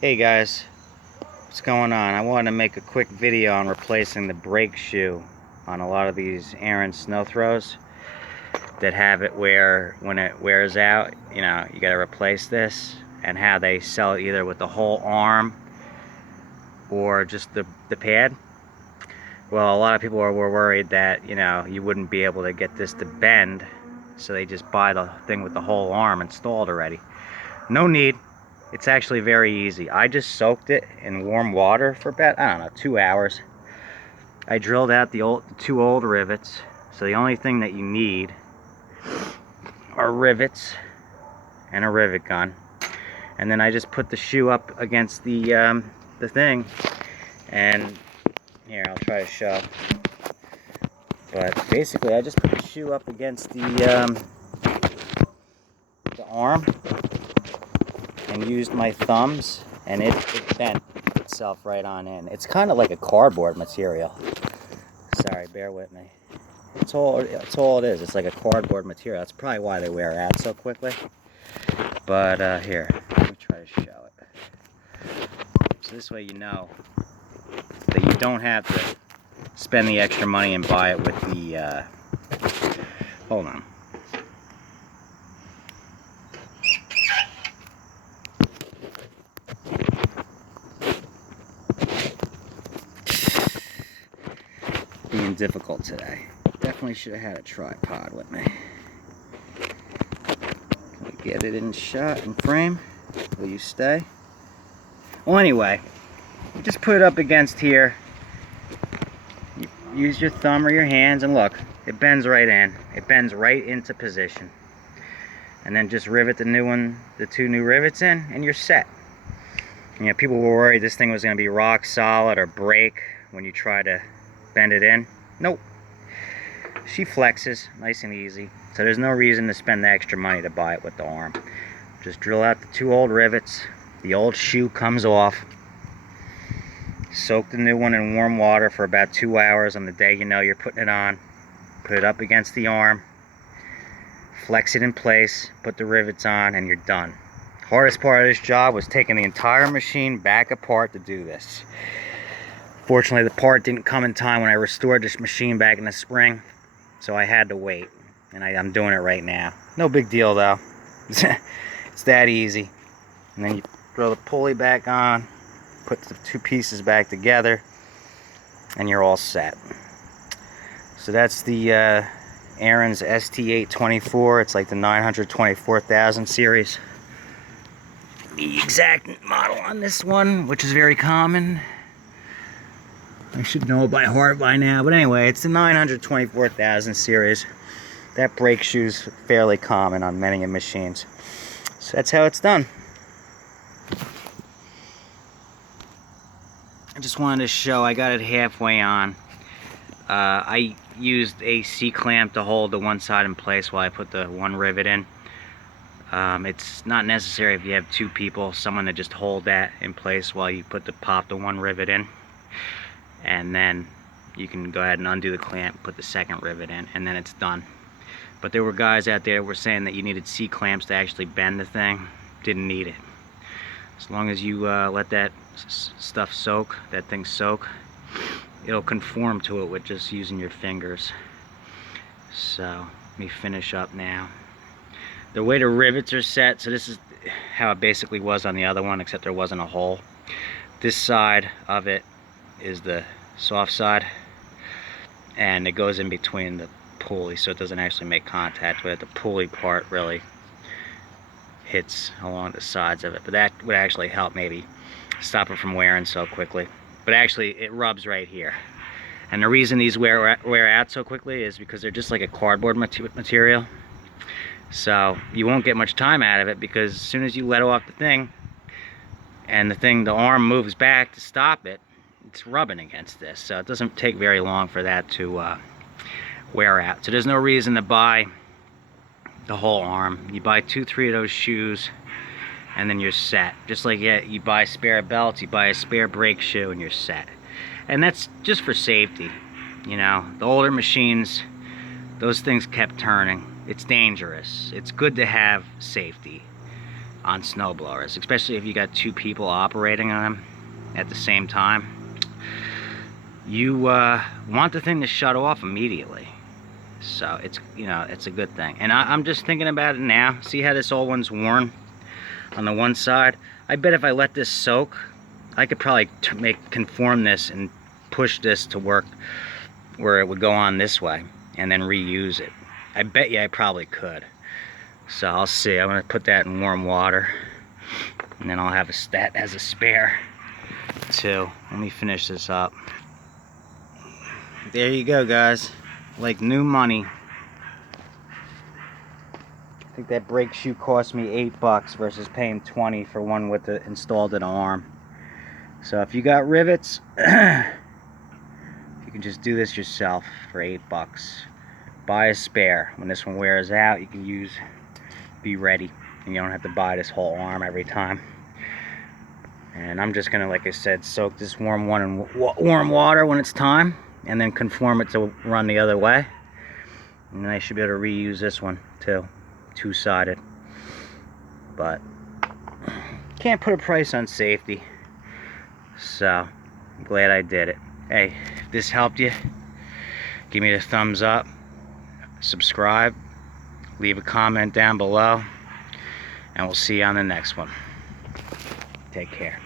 Hey guys, what's going on? I wanted to make a quick video on replacing the brake shoe on a lot of these Ariens Sno-Thros that have it where when it wears out, you gotta replace this, and how they sell it either with the whole arm or just the pad. Well, a lot of people were worried that, you wouldn't be able to get this to bend, so they just buy the thing with the whole arm installed already. No need. It's actually very easy. I just soaked it in warm water for about, I don't know, 2 hours. I drilled out the two old rivets. So the only thing that you need are rivets and a rivet gun. And then I just put the shoe up against the thing. And here, I'll try to show. But basically, I just put the shoe up against the arm and used my thumbs, and it bent itself right on in. It's kind of like a cardboard material. Sorry, bear with me. That's all it is. It's like a cardboard material. That's probably why they wear out so quickly. But here, let me try to show it. So this way you know that you don't have to spend the extra money and buy it with the, hold on. Being difficult today. Definitely should have had a tripod with me. Can we get it in shot and frame? Will you stay? Well, anyway, you just put it up against here. You use your thumb or your hands, and look, it bends right in. It bends right into position. And then just rivet the two new rivets in, and you're set. People were worried this thing was going to be rock solid or break when you try to bend it in. Nope. She flexes nice and easy, so there's no reason to spend the extra money to buy it with the arm. Just drill out the two old rivets. The old shoe comes off. Soak the new one in warm water for about 2 hours on the day you know you're putting it on. Put it up against the arm. Flex it in place. Put the rivets on, and you're done. Hardest part of this job was taking the entire machine back apart to do this. Fortunately, the part didn't come in time when I restored this machine back in the spring, so I had to wait, and I'm doing it right now. No big deal, though. It's that easy. And then you throw the pulley back on, put the two pieces back together, and you're all set. So that's the Ariens ST824. It's like the 924,000 series. The exact model on this one, which is very common. I should know it by heart by now, but anyway, it's the 924,000 series. That brake shoe's fairly common on many machines. So that's how it's done. I just wanted to show, I got it halfway on. I used a C-clamp to hold the one side in place while I put the one rivet in. It's not necessary if you have two people, someone to just hold that in place while you pop the one rivet in. And then you can go ahead and undo the clamp, put the second rivet in, and then it's done. But there were guys out there who were saying that you needed C-clamps to actually bend the thing. Didn't need it. As long as you let that stuff soak, that thing soak, it'll conform to it with just using your fingers. So, let me finish up now. The way the rivets are set, so this is how it basically was on the other one, except there wasn't a hole. This side of it is the soft side, and it goes in between the pulley, so it doesn't actually make contact with it. The pulley part really hits along the sides of it, but that would actually help maybe stop it from wearing so quickly. But actually it rubs right here, and the reason these wear out so quickly is because they're just like a cardboard material. So you won't get much time out of it, because as soon as you let off the thing and the arm moves back to stop it, it's rubbing against this, so it doesn't take very long for that to wear out. So there's no reason to buy the whole arm. You buy 2-3 of those shoes, and then you're set. Just like you buy spare belts, you buy a spare brake shoe, and you're set. And that's just for safety. The older machines, those things kept turning. It's dangerous. It's good to have safety. on snowblowers, especially if you got 2 people operating on them at the same time. You want the thing to shut off immediately. So it's, you know, it's a good thing. And I'm just thinking about it now. See how this old one's worn on the one side? I bet if I let this soak, I could probably conform this and push this to work where it would go on this way and then reuse it. I bet you I probably could. So I'll see. I'm gonna put that in warm water, and then I'll have that as a spare too. Let me finish this up. There you go, guys. Like new money. I think that brake shoe cost me $8 versus paying 20 for one with the installed in an arm. So if you got rivets, you can just do this yourself for $8. Buy a spare. When this one wears out, you can be ready, and you don't have to buy this whole arm every time. And I'm just gonna, like I said, soak this warm one in warm water when it's time, and then conform it to run the other way. And then I should be able to reuse this one too, 2-sided. But can't put a price on safety, so I'm glad I did it. Hey, if this helped you, give me the thumbs up, subscribe, leave a comment down below, and we'll see you on the next one. Take care.